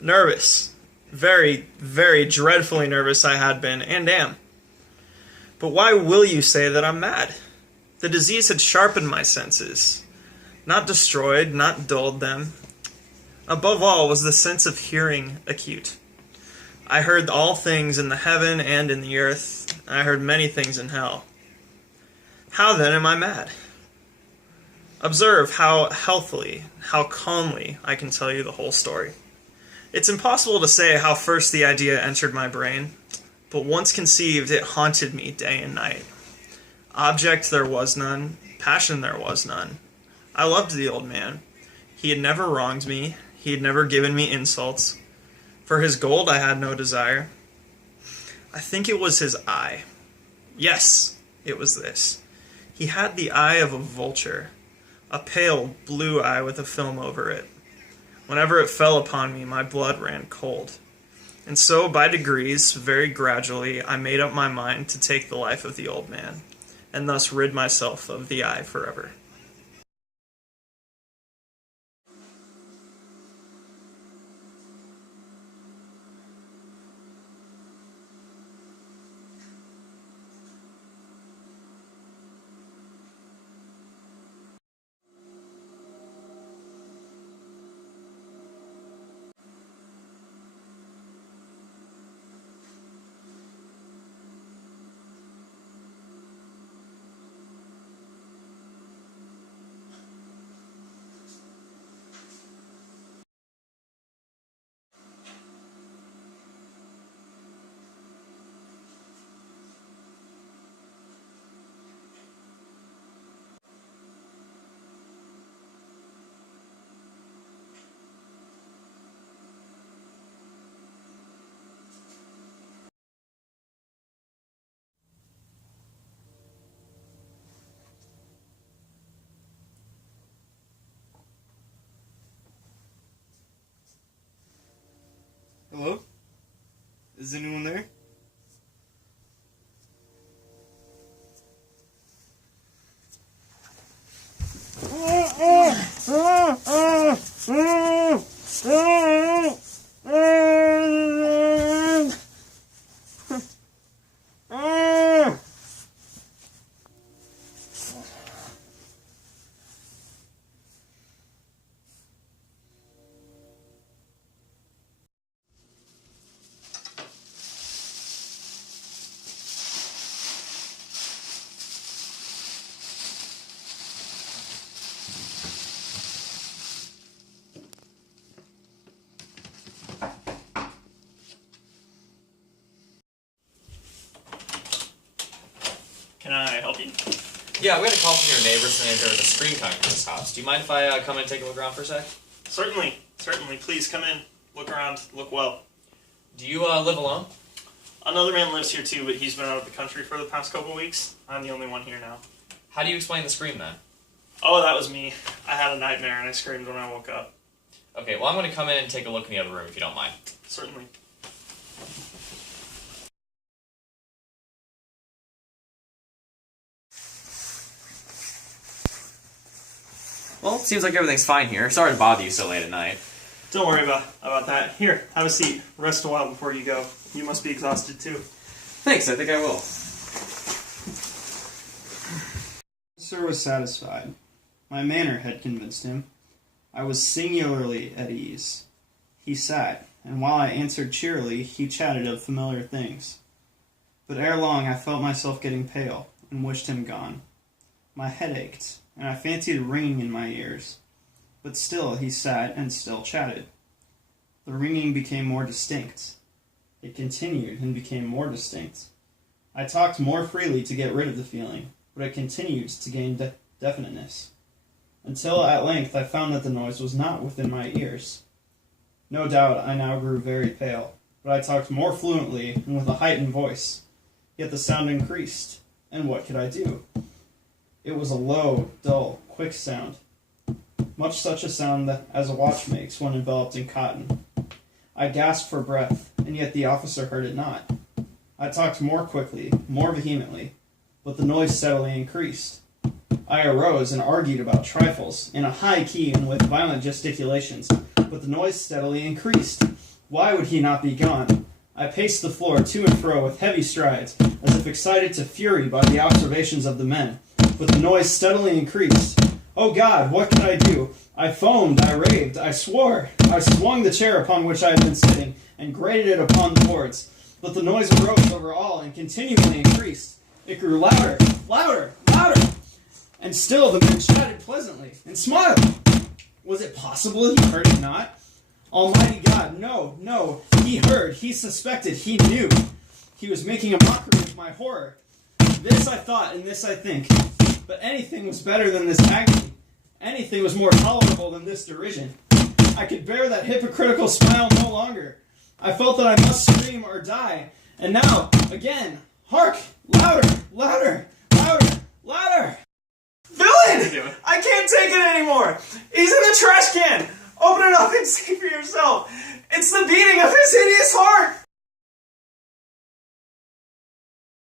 Nervous. Very, very dreadfully nervous I had been, and am. But why will you say that I'm mad? The disease had sharpened my senses. Not destroyed, not dulled them. Above all was the sense of hearing acute. I heard all things in the heaven and in the earth. I heard many things in hell. How then am I mad? Observe how healthily, how calmly I can tell you the whole story. It's impossible to say how first the idea entered my brain, but once conceived, it haunted me day and night. Object there was none, passion there was none. I loved the old man. He had never wronged me, he had never given me insults. For his gold I had no desire. I think it was his eye. Yes, it was this. He had the eye of a vulture, a pale blue eye with a film over it. Whenever it fell upon me, my blood ran cold. And so, by degrees, very gradually, I made up my mind to take the life of the old man, and thus rid myself of the eye forever. Hello? Is anyone there? Can I help you? Yeah, we had a call from your neighbor saying there was a screen coming from his house. Do you mind if I come in and take a look around for a sec? Certainly. Please come in. Look around. Look well. Do you live alone? Another man lives here too, but he's been out of the country for the past couple of weeks. I'm the only one here now. How do you explain the scream then? Oh, that was me. I had a nightmare and I screamed when I woke up. Okay, well I'm going to come in and take a look in the other room if you don't mind. Certainly. Well, seems like everything's fine here. Sorry to bother you so late at night. Don't worry about that. Here, have a seat. Rest a while before you go. You must be exhausted too. Thanks, I think I will. Sir was satisfied. My manner had convinced him. I was singularly at ease. He sat, and while I answered cheerily, he chatted of familiar things. But ere long I felt myself getting pale, and wished him gone. My head ached, and I fancied ringing in my ears. But still he sat and still chatted. The ringing became more distinct. It continued and became more distinct. I talked more freely to get rid of the feeling, but it continued to gain definiteness, until at length I found that the noise was not within my ears. No doubt I now grew very pale, but I talked more fluently and with a heightened voice. Yet the sound increased, and what could I do? It was a low, dull, quick sound, much such a sound as a watch makes when enveloped in cotton. I gasped for breath, and yet the officer heard it not. I talked more quickly, more vehemently, but the noise steadily increased. I arose and argued about trifles, in a high key and with violent gesticulations, but but the noise steadily increased. Why would he not be gone? I paced the floor to and fro with heavy strides, as if excited to fury by the observations of the men, but the noise steadily increased. Oh God, what could I do? I foamed, I raved, I swore. I swung the chair upon which I had been sitting, and grated it upon the boards. But the noise arose over all and continually increased. It grew louder, louder, louder. And still the men chatted pleasantly and smiled. Was it possible he heard it not? Almighty God, no, no. He heard, he suspected, he knew. He was making a mockery of my horror. This I thought, and this I think. But anything was better than this agony. Anything was more tolerable than this derision. I could bear that hypocritical smile no longer. I felt that I must scream or die. And now, again, hark! Louder! Louder! Louder! Louder! Villain! I can't take it anymore! He's in the trash can! Open it up and see for yourself! It's the beating of his hideous heart!